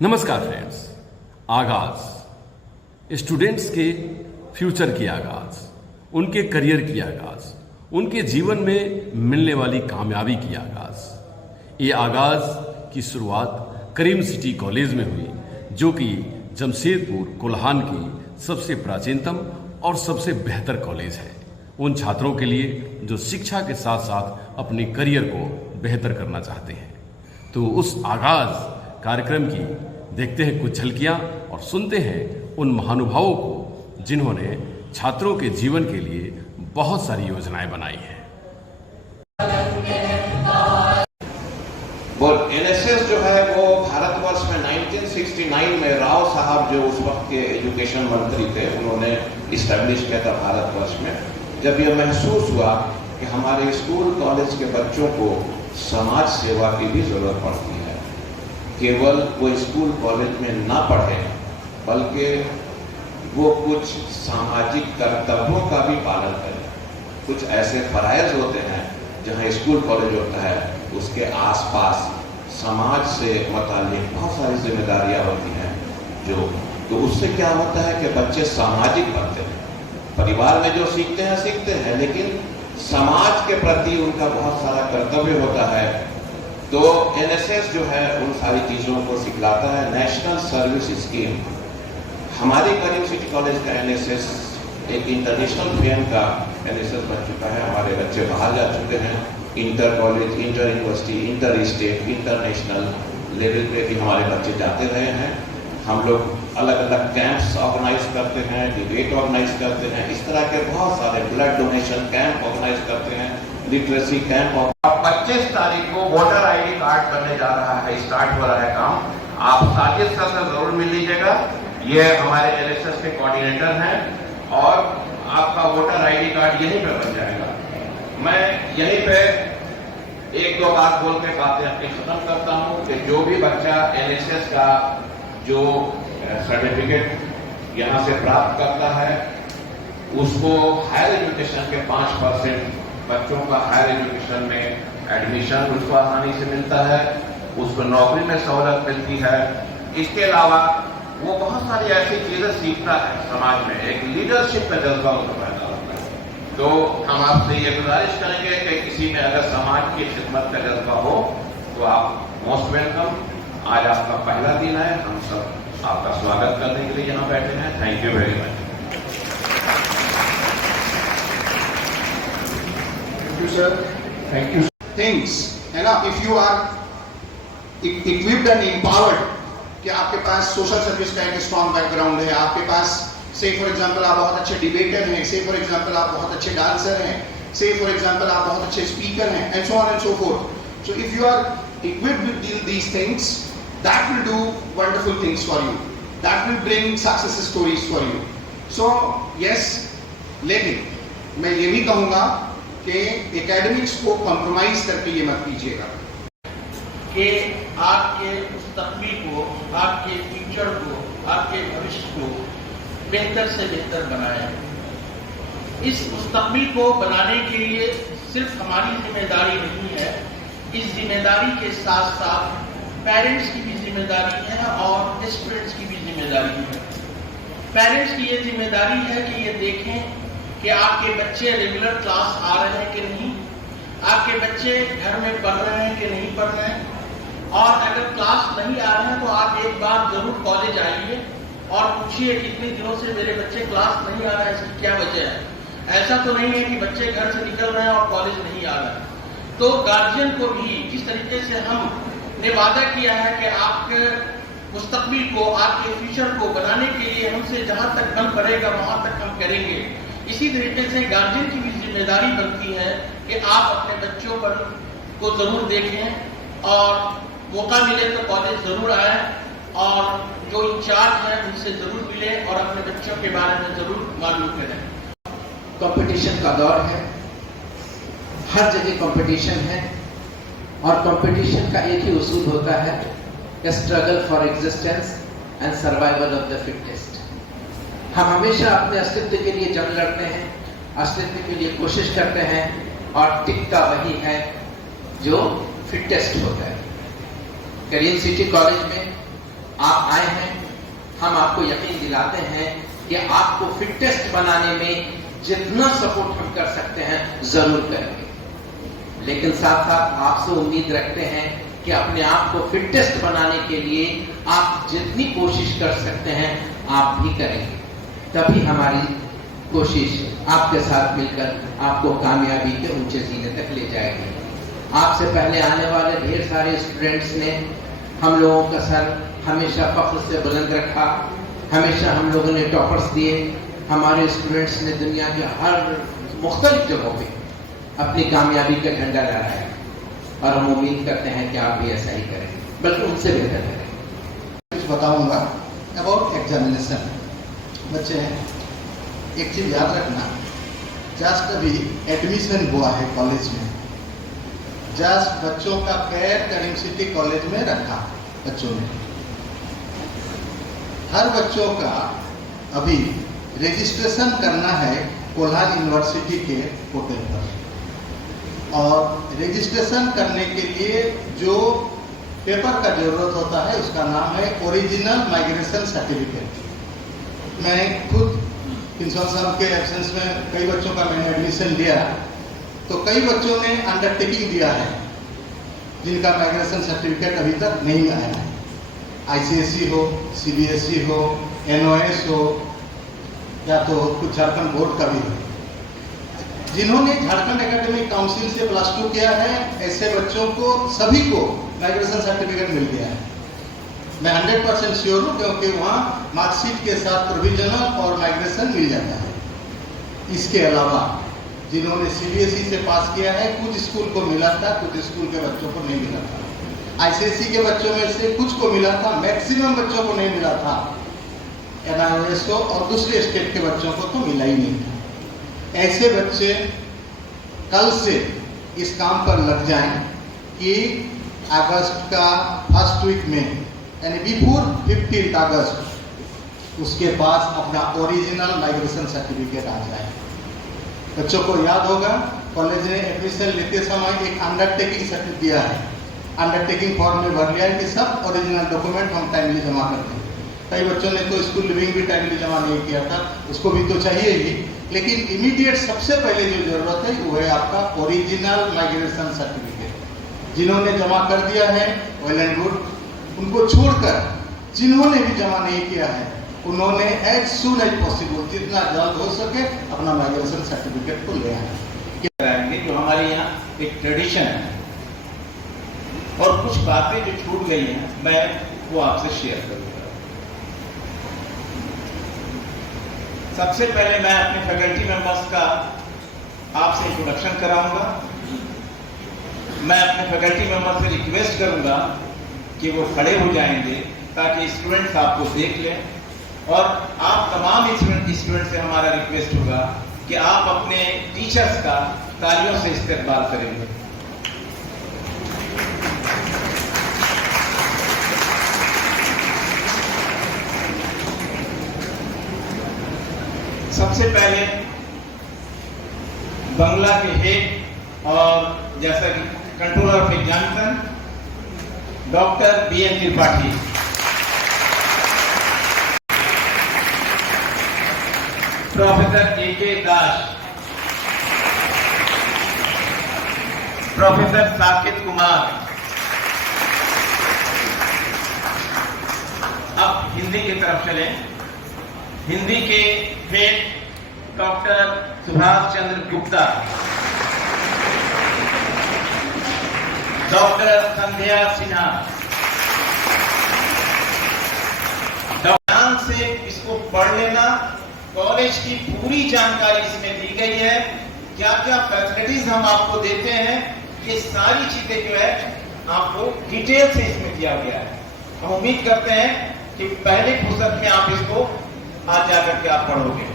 नमस्कार फ्रेंड्स। आगाज स्टूडेंट्स के फ्यूचर की आगाज, उनके करियर की आगाज, उनके जीवन में मिलने वाली कामयाबी की आगाज। ये आगाज की शुरुआत करीम सिटी कॉलेज में हुई, जो कि जमशेदपुर कोल्हान की सबसे प्राचीनतम और सबसे बेहतर कॉलेज है उन छात्रों के लिए जो शिक्षा के साथ साथ अपने करियर को बेहतर करना चाहते हैं। तो उस आगाज कार्यक्रम की देखते हैं कुछ झलकियां और सुनते हैं उन महानुभावों को जिन्होंने छात्रों के जीवन के लिए बहुत सारी योजनाएं बनाई हैं। वो एनएसएस जो है वो भारतवर्ष में 1969 में राव साहब जो उस वक्त के एजुकेशन मंत्री थे, उन्होंने इस्टेब्लिश किया था भारतवर्ष में। जब यह महसूस हुआ कि हमारे स्कूल कॉलेज के बच्चों को समाज सेवा की भी जरूरत पड़ती है, केवल वो स्कूल कॉलेज में ना पढ़े बल्कि वो कुछ सामाजिक कर्तव्यों का भी पालन करें। कुछ ऐसे फराइज होते हैं जहाँ स्कूल कॉलेज होता है, उसके आसपास समाज से मुताल्लिक बहुत सारी जिम्मेदारियां होती हैं तो उससे क्या होता है कि बच्चे सामाजिक बनते हैं। परिवार में जो सीखते हैं लेकिन समाज के प्रति उनका बहुत सारा कर्तव्य होता है। तो एनएसएस जो है उन सारी चीजों को सिखलाता है। नेशनल सर्विस स्कीम, हमारे करीम सिटी कॉलेज का एनएसएस एक इंटरनेशनल फेम का एनएसएस बन चुका है। हमारे बच्चे बाहर जा चुके हैं, inter college, inter university, inter state, international level पे भी हमारे बच्चे जाते रहे हैं। हम लोग अलग अलग कैंप्स ऑर्गेनाइज करते हैं, डिबेट ऑर्गेनाइज करते हैं, इस तरह के बहुत सारे ब्लड डोनेशन कैंप ऑर्गेनाइज करते हैं, लिटरेसी कैंप। 25 तारीख को वोटर आईडी कार्ड बनने जा रहा है, स्टार्ट हो रहा है काम। आप साजिद सर से जरूर मिल लीजिएगा, ये हमारे एनएसएस के कोऑर्डिनेटर हैं और आपका वोटर आईडी कार्ड यहीं पे बन जाएगा। मैं यहीं पे एक दो बात बोल के बातें अपनी खत्म करता हूँ कि जो भी बच्चा एनएसएस का जो सर्टिफिकेट यहाँ से प्राप्त करता है उसको हायर एजुकेशन के 5% बच्चों का हायर एजुकेशन में एडमिशन उसको आसानी से मिलता है, उसको नौकरी में सहूलत मिलती है। इसके अलावा वो बहुत सारी ऐसी चीजें सीखता है, समाज में एक लीडरशिप का जज्बा उसको पैदा होता है। तो हम आपसे ये गुजारिश करेंगे कि किसी में अगर समाज की खिदमत का जज्बा हो तो आप मोस्ट वेलकम। आज आपका पहला दिन है, हम सब आपका स्वागत करने के लिए यहाँ बैठे हैं। Thank you very much. Thank you, sir. Thank you. Things है ना, if you are equipped and empowered, कि आपके पास सोशल सर्विस का एक स्ट्रॉन्ग बैकग्राउंड है, आपके पास से फॉर एग्जांपल आप बहुत अच्छे डिबेटर हैं, से फॉर एग्जांपल आप बहुत अच्छे डांसर हैं, से फॉर एग्जांपल आप बहुत अच्छे स्पीकर हैं, and so on and so forth. So if you are equipped with these things, that will do wonderful things for you, that will bring success stories for you. So yes, लेकिन मैं ये भी कहूँगा कि academics को compromise करके ये मत कीजिएगा कि आपके मुस्तकबिल को, आपके फ्यूचर को, आपके भविष्य को बेहतर से बेहतर बनाया। इस मुस्तकबिल को बनाने के लिए सिर्फ हमारी जिम्मेदारी नहीं है, इस जिम्मेदारी के साथ साथ पेरेंट्स की भी जिम्मेदारी है और स्टूडेंट्स की भी जिम्मेदारी है। पेरेंट्स की ये जिम्मेदारी है कि ये देखें कि आपके बच्चे रेगुलर क्लास आ रहे हैं कि नहीं, आपके बच्चे घर में पढ़ रहे हैं कि नहीं पढ़ रहे हैं, और अगर क्लास नहीं आ रहे हैं तो आप एक बार जरूर कॉलेज आइए और पूछिए कितने दिनों से मेरे बच्चे क्लास नहीं आ रहा है, इसकी क्या वजह है। ऐसा तो नहीं है कि बच्चे घर से निकल रहे हैं और कॉलेज नहीं आ रहा है। तो गार्जियन को भी जिस तरीके से हमने वादा किया है कि आपके मुस्तकबिल को, आपके फ्यूचर को बनाने के लिए हमसे जहां तक बन पड़ेगा वहां तक हम करेंगे, इसी तरीके से गार्जियन की भी जिम्मेदारी बनती है कि आप अपने बच्चों पर को जरूर देखें और मौका मिले तो कॉलेज जरूर आए और जो इंचार्ज है उनसे जरूर मिले और अपने बच्चों के बारे में जरूर मालूम करें। कंपटीशन का दौर है, हर जगह कंपटीशन है और कंपटीशन का एक ही उसूल होता है, struggle for existence and survival of the fittest. हम हमेशा अपने अस्तित्व के लिए जंग लड़ते हैं, अस्तित्व के लिए कोशिश करते हैं और टिकता वही है जो फिटेस्ट होता है। करीम सिटी कॉलेज में आप आए हैं, हम आपको यकीन दिलाते हैं कि आपको फिटेस्ट बनाने में जितना सपोर्ट हम कर सकते हैं जरूर करेंगे। लेकिन साथ साथ आपसे उम्मीद रखते हैं कि अपने आप को फिटेस्ट बनाने के लिए आप जितनी कोशिश कर सकते हैं आप भी करेंगे, तभी हमारी कोशिश आपके साथ मिलकर आपको कामयाबी के ऊंचे सीने तक ले जाएगी। आपसे पहले आने वाले ढेर सारे स्टूडेंट्स ने हम लोगों का सर हमेशा फख्र से बुलंद रखा, हमेशा हम लोगों ने टॉपर्स दिए। हमारे स्टूडेंट्स ने दुनिया के हर मुख्तलिफ जगहों पे अपनी कामयाबी का झंडा लहराया और हम उम्मीद करते हैं कि आप भी ऐसा ही करेंगे, बल्कि उनसे बेहतर करेंगे। कुछ बताऊंगा अबाउट एग्जामिनेशन। बच्चे एक चीज याद रखना, जस्ट अभी एडमिशन हुआ है कॉलेज में, जस्ट बच्चों का पैर करीम सिटी कॉलेज में रखा बच्चों ने। हर बच्चों का अभी रजिस्ट्रेशन करना है कोल्हान यूनिवर्सिटी के पोर्टल पर, और रजिस्ट्रेशन करने के लिए जो पेपर का जरूरत होता है उसका नाम है ओरिजिनल माइग्रेशन सर्टिफिकेट। मैं खुद प्रिंसिपल साहब के एब्सेंस में कई बच्चों का मैंने एडमिशन लिया, तो कई बच्चों ने अंडरटेकिंग दिया है जिनका माइग्रेशन सर्टिफिकेट अभी तक नहीं आया है। आईसीएसई हो, सीबीएसई हो, एनओएस हो, या तो कुछ झारखंड बोर्ड का भी हो। जिन्होंने झारखंड एकेडमिक काउंसिल से +2 किया है, ऐसे बच्चों को सभी को माइग्रेशन सर्टिफिकेट मिल गया है। मैं 100% श्योर हूँ, क्योंकि वहाँ मार्कशीट के साथ प्रोविजनल और माइग्रेशन मिल जाता है। इसके अलावा जिन्होंने सीबीएसई से पास किया है, कुछ स्कूल को मिला था, कुछ स्कूल के बच्चों को नहीं मिला था। आईसीएसई के बच्चों में से कुछ को मिला था, मैक्सिमम बच्चों को नहीं मिला था। एनआईओएस को और दूसरे स्टेट के बच्चों को तो मिला ही नहीं था। ऐसे बच्चे कल से इस काम पर लग जाएं कि अगस्त का फर्स्ट वीक में, यानी बिफोर 15 अगस्त उसके पास अपना ओरिजिनल माइग्रेशन सर्टिफिकेट आ जाए। बच्चों को याद होगा, कॉलेज ने एडमिशन लेते समय एक अंडरटेकिंग सर्टिफिकेट दिया है। अंडरटेकिंग फॉर्म में भर लिया है कि सब ओरिजिनल डॉक्यूमेंट हम टाइमली जमा करते हैं। कई बच्चों ने तो स्कूल लिविंग भी टाइमली जमा नहीं किया था, उसको भी तो चाहिए ही। लेकिन इमीडिएट सबसे पहले जो जरूरत है वो है आपका ओरिजिनल माइग्रेशन सर्टिफिकेट। जिन्होंने जमा कर दिया है वेल एंड गुड, उनको छोड़कर जिन्होंने भी जमा नहीं किया है उन्होंने एज सून एज पॉसिबल, जितना जल्द हो सके, अपना माइग्रेशन सर्टिफिकेट को ले आए। जो हमारे यहाँ एक ट्रेडिशन है और कुछ बातें जो छूट गई हैं मैं वो आपसे शेयर करूंगा। सबसे पहले मैं अपने फैकल्टी मेंबर्स का आपसे इंट्रोडक्शन कराऊंगा। मैं अपने फैकल्टी मेंबर से रिक्वेस्ट करूंगा कि वो खड़े हो जाएंगे ताकि स्टूडेंट्स आपको देख लें, और आप तमाम स्टूडेंट से हमारा रिक्वेस्ट होगा कि आप अपने टीचर्स का तालियों से इस्तेकबाल करेंगे। सबसे पहले बंगला के हेड और जैसा कि controller of examination doctor BN Tripathi, professor AK Das, professor Saket Kumar. अब हिंदी की तरफ चले। हिंदी के head doctor Subhash Chandra Gupta, doctor संध्या सिन्हा। ध्यान से इसको पढ़ लेना। कॉलेज की पूरी जानकारी इसमें दी गई है, क्या क्या फैसिलिटीज हम आपको देते हैं, ये सारी चीजें जो है आपको डिटेल से इसमें दिया गया है। हम उम्मीद करते हैं कि पहले फुर्सत में आप इसको आज जाकर के आप पढ़ोगे।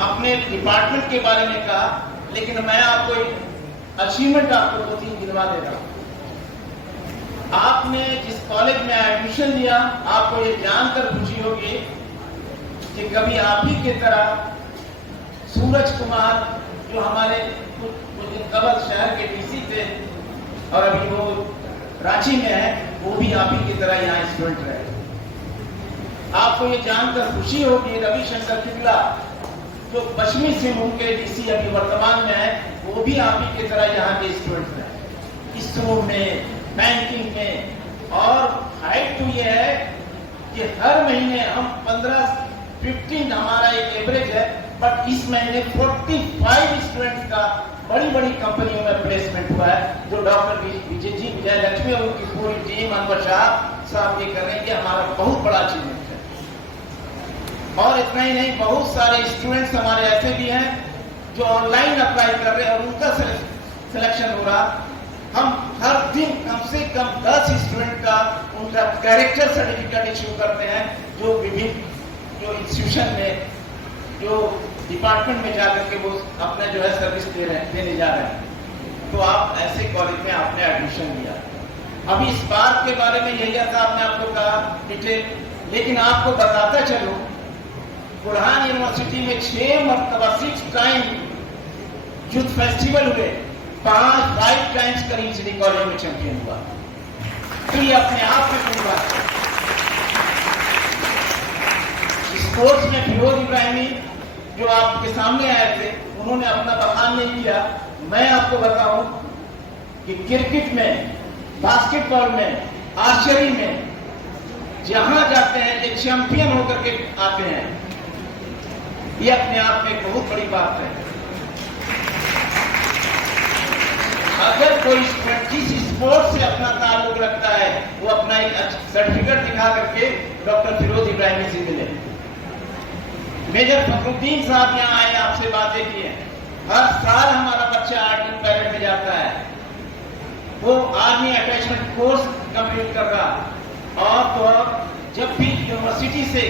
अपने डिपार्टमेंट के बारे में कहा, लेकिन मैं आपको एक अचीवमेंट आपको 2-3 गिनवा दे रहा हूं। आपने जिस कॉलेज में एडमिशन लिया, आपको ये जानकर खुशी होगी कि कभी आप ही की तरह सूरज कुमार, जो हमारे कुछ कबल शहर के DC थे और अभी वो रांची में है, वो भी आप ही की तरह यहाँ स्टूडेंट रहे। आपको ये जानकर खुशी होगी रविशंकर शुक्ला जो पश्चिमी सिंहभूम के डीसी अभी वर्तमान में है, वो भी आप ही की तरह यहाँ के स्टूडेंट हैं इसरो में, बैंकिंग में। और हाइट तो ये है कि हर महीने हम 15 हमारा एक एवरेज है, बट इस महीने 45 स्टूडेंट का बड़ी बड़ी कंपनियों में प्लेसमेंट हुआ है, जो डॉक्टर विजय लक्ष्मी और उनकी पूरी टीम, अनवर शाह साहब ये कर रहे हैं कि हमारा बहुत बड़ा अचीवमेंट है। और इतना ही नहीं, बहुत सारे स्टूडेंट्स हमारे ऐसे भी हैं जो ऑनलाइन अप्लाई कर रहे हैं और उनका सिलेक्शन हो रहा। हम हर दिन कम से कम 10 स्टूडेंट का उनका कैरेक्टर सर्टिफिकेट इश्यू करते हैं, जो विभिन्न जो इंस्टीट्यूशन में, जो डिपार्टमेंट में जाकर के वो अपने जो है सर्विस देने जा रहे हैं। तो आप ऐसे कॉलेज में आपने एडमिशन लिया। अभी इस बात के बारे में यही साहब ने आपको कहा डिटेल, लेकिन आपको बताता चलो बुरहान यूनिवर्सिटी में 6 मरतबा 6 टाइम यूथ फेस्टिवल हुए, 5 टाइम्स करीम सिटी कॉलेज में चैंपियन हुआ। तो ये अपने आप में कोई बात है। स्पोर्ट्स में फिरोज इब्राहिमी जो आपके सामने आए थे, उन्होंने अपना बखान नहीं किया। मैं आपको बताऊं कि क्रिकेट में, बास्केटबॉल में, आर्चरी में जहां जाते हैं एक चैंपियन होकर के आते हैं, ये अपने आप में एक बहुत बड़ी बात है। अगर कोई जिस स्पोर्ट से अपना ताल्लुक रखता है, वो अपना एक सर्टिफिकेट दिखा करके डॉक्टर फिरोज इब्राहिमी से मिले। मेजर फखरुद्दीन साहब यहाँ आए, आपसे बातें की हैं। हर साल हमारा बच्चा आर्मी पैरेड में जाता है, वो आर्मी अटैचमेंट कोर्स कंप्लीट कर रहा। और तो जब भी यूनिवर्सिटी से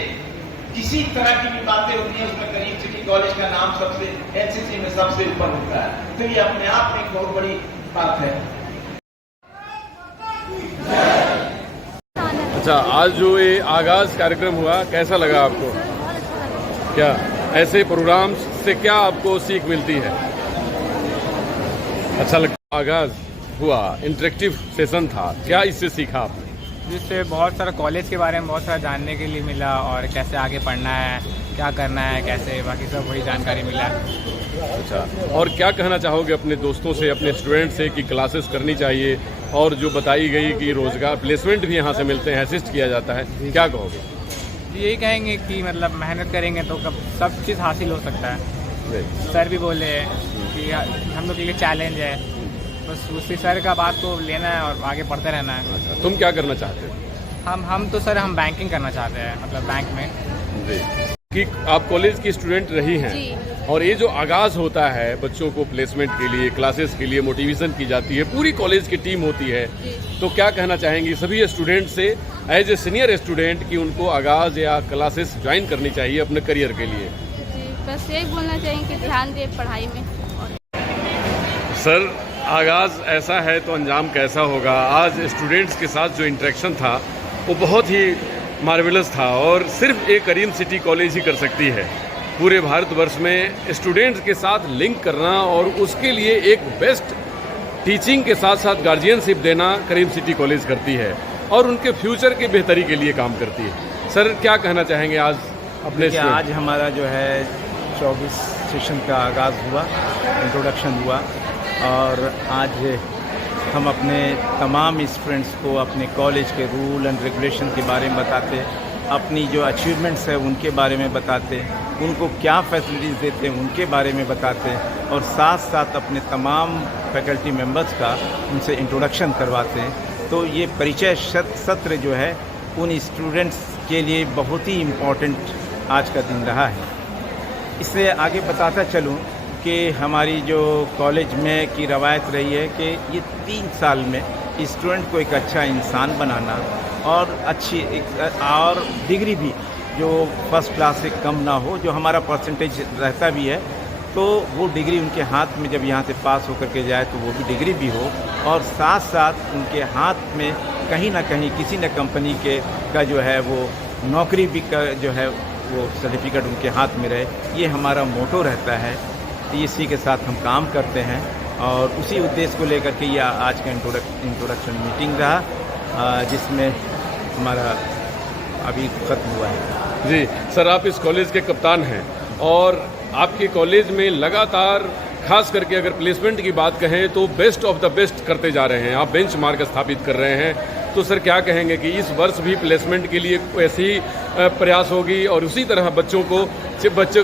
किसी तरह की भी बातें होती हैं, उसमें करीम सिटी कॉलेज का नाम सबसे एनसीसी में सबसे ऊपर होता है। तो ये अपने आप में एक बहुत बड़ी बात है। अच्छा, आज जो ये आगाज कार्यक्रम हुआ, कैसा लगा आपको? क्या ऐसे प्रोग्राम से क्या आपको सीख मिलती है? अच्छा लगा। आगाज हुआ, इंटरेक्टिव सेशन था, क्या इससे सीखा आपने? जिससे बहुत सारा कॉलेज के बारे में बहुत सारा जानने के लिए मिला, और कैसे आगे पढ़ना है, क्या करना है, कैसे, बाकी सब वही जानकारी मिला। अच्छा, और क्या कहना चाहोगे अपने दोस्तों से, अपने स्टूडेंट से कि क्लासेस करनी चाहिए, और जो बताई गई कि रोजगार प्लेसमेंट भी यहाँ से मिलते हैं, असिस्ट किया जाता है, क्या कहोगे? यही कहेंगे कि मतलब मेहनत करेंगे तो कब सब चीज़ हासिल हो सकता है। सर भी बोले कि हम लोग के लिए चैलेंज है, बस उसी सर का बात को लेना है और आगे पढ़ते रहना है। अच्छा, तुम क्या करना चाहते हो? हम तो सर हम बैंकिंग करना चाहते हैं, मतलब बैंक में। जी, कि आप कॉलेज की स्टूडेंट रही हैं, और ये जो आगाज़ होता है बच्चों को प्लेसमेंट के लिए, क्लासेस के लिए मोटिवेशन की जाती है, पूरी कॉलेज की टीम होती है, तो क्या कहना चाहेंगी सभी स्टूडेंट से एज ए सीनियर स्टूडेंट कि उनको आगाज़ या क्लासेस ज्वाइन करनी चाहिए अपने करियर के लिए? जी, बस यही बोलना चाहिए कि ध्यान दें पढ़ाई में। सर, आगाज़ ऐसा है तो अंजाम कैसा होगा? आज स्टूडेंट्स के साथ जो इंटरेक्शन था वो बहुत ही मार्वेलस था, और सिर्फ एक करीम सिटी कॉलेज ही कर सकती है। पूरे भारतवर्ष में स्टूडेंट्स के साथ लिंक करना और उसके लिए एक बेस्ट टीचिंग के साथ साथ गार्जियनशिप देना करीम सिटी कॉलेज करती है, और उनके फ्यूचर के बेहतरी के लिए काम करती है। सर, क्या कहना चाहेंगे आज अपने? आज हमारा जो है 24 सेशन का आगाज़ हुआ, इंट्रोडक्शन हुआ, और आज हम अपने तमाम स्टूडेंट्स को अपने कॉलेज के रूल एंड रेगुलेशन के बारे में बताते, अपनी जो अचीवमेंट्स है उनके बारे में बताते, उनको क्या फैसिलिटीज़ देते हैं उनके बारे में बताते, और साथ साथ अपने तमाम फैकल्टी मेंबर्स का उनसे इंट्रोडक्शन करवाते हैं। तो ये परिचय सत्र जो है उन स्टूडेंट्स के लिए बहुत ही इम्पोर्टेंट आज का दिन रहा है। इससे आगे बताता चलूँ कि हमारी जो कॉलेज में की रवायत रही है कि ये 3 साल में स्टूडेंट को एक अच्छा इंसान बनाना, और अच्छी और डिग्री भी जो फर्स्ट क्लास से कम ना हो, जो हमारा परसेंटेज रहता भी है, तो वो डिग्री उनके हाथ में जब यहाँ से पास होकर के जाए तो वो भी डिग्री भी हो, और साथ साथ उनके हाथ में कहीं ना कहीं किसी न कंपनी के का जो है वो नौकरी भी का जो है वो सर्टिफिकेट उनके हाथ में रहे। ये हमारा मोटो रहता है, इसी के साथ हम काम करते हैं, और उसी उद्देश्य को लेकर के ये आज का इंट्रोडक्शन मीटिंग रहा, जिसमें हमारा अभी ख़त्म हुआ है। जी सर, आप इस कॉलेज के कप्तान हैं और आपके कॉलेज में लगातार खास करके अगर प्लेसमेंट की बात कहें तो बेस्ट ऑफ द बेस्ट करते जा रहे हैं, आप बेंच मार्क स्थापित कर रहे हैं। तो सर क्या कहेंगे कि इस वर्ष भी प्लेसमेंट के लिए ऐसी प्रयास होगी और उसी तरह बच्चों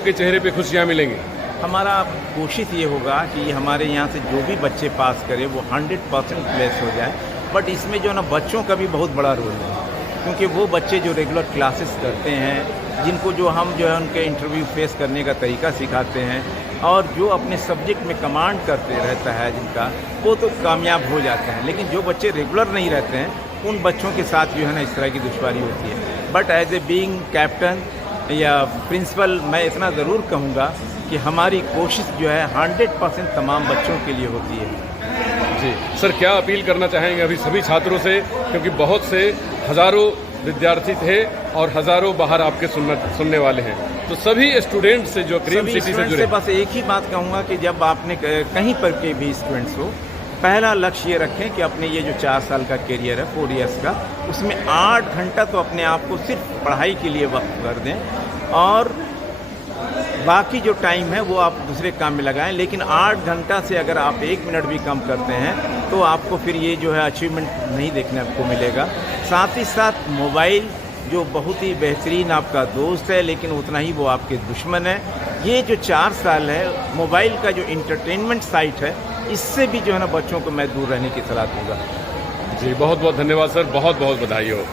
के चेहरे पे खुशियाँ मिलेंगी? हमारा कोशिश ये होगा कि हमारे यहाँ से जो भी बच्चे पास करें वो 100% प्लेस हो जाए। बट इसमें जो ना बच्चों का भी बहुत बड़ा रोल है, क्योंकि वो बच्चे जो रेगुलर क्लासेस करते हैं, जिनको जो हम जो है उनके इंटरव्यू फेस करने का तरीका सिखाते हैं और जो अपने सब्जेक्ट में कमांड करते रहता है जिनका, वो तो कामयाब हो जाते हैं। लेकिन जो बच्चे रेगुलर नहीं रहते हैं उन बच्चों के साथ जो है ना इस तरह की दुश्वारी होती है। But as a being captain या प्रिंसिपल मैं इतना ज़रूर कहूँगा कि हमारी कोशिश जो है 100% तमाम बच्चों के लिए होती है। जी सर, क्या अपील करना चाहेंगे अभी सभी छात्रों से, क्योंकि बहुत से हज़ारों विद्यार्थी थे और हज़ारों बाहर आपके सुनने वाले हैं, तो सभी स्टूडेंट से जो क्रीम सिटी से जुड़े, बस एक ही बात कहूँगा कि जब आपने कहीं पर के भी स्टूडेंट्स हो, पहला लक्ष्य ये रखें कि अपने ये जो 4 साल का करियर है 4 इयर्स का, उसमें 8 घंटा तो अपने आप को सिर्फ पढ़ाई के लिए वक्त कर दें और बाकी जो टाइम है वो आप दूसरे काम में लगाएं। लेकिन 8 घंटा से अगर आप 1 मिनट भी कम करते हैं तो आपको फिर ये जो है अचीवमेंट नहीं देखने को मिलेगा। साथ ही साथ मोबाइल जो बहुत ही बेहतरीन आपका दोस्त है लेकिन उतना ही वो आपके दुश्मन है। ये जो 4 साल है मोबाइल का जो इंटरटेनमेंट साइट है, इससे भी जो है ना बच्चों को मैं दूर रहने की सलाह दूँगा। जी बहुत बहुत धन्यवाद सर, बहुत बहुत बधाई हो।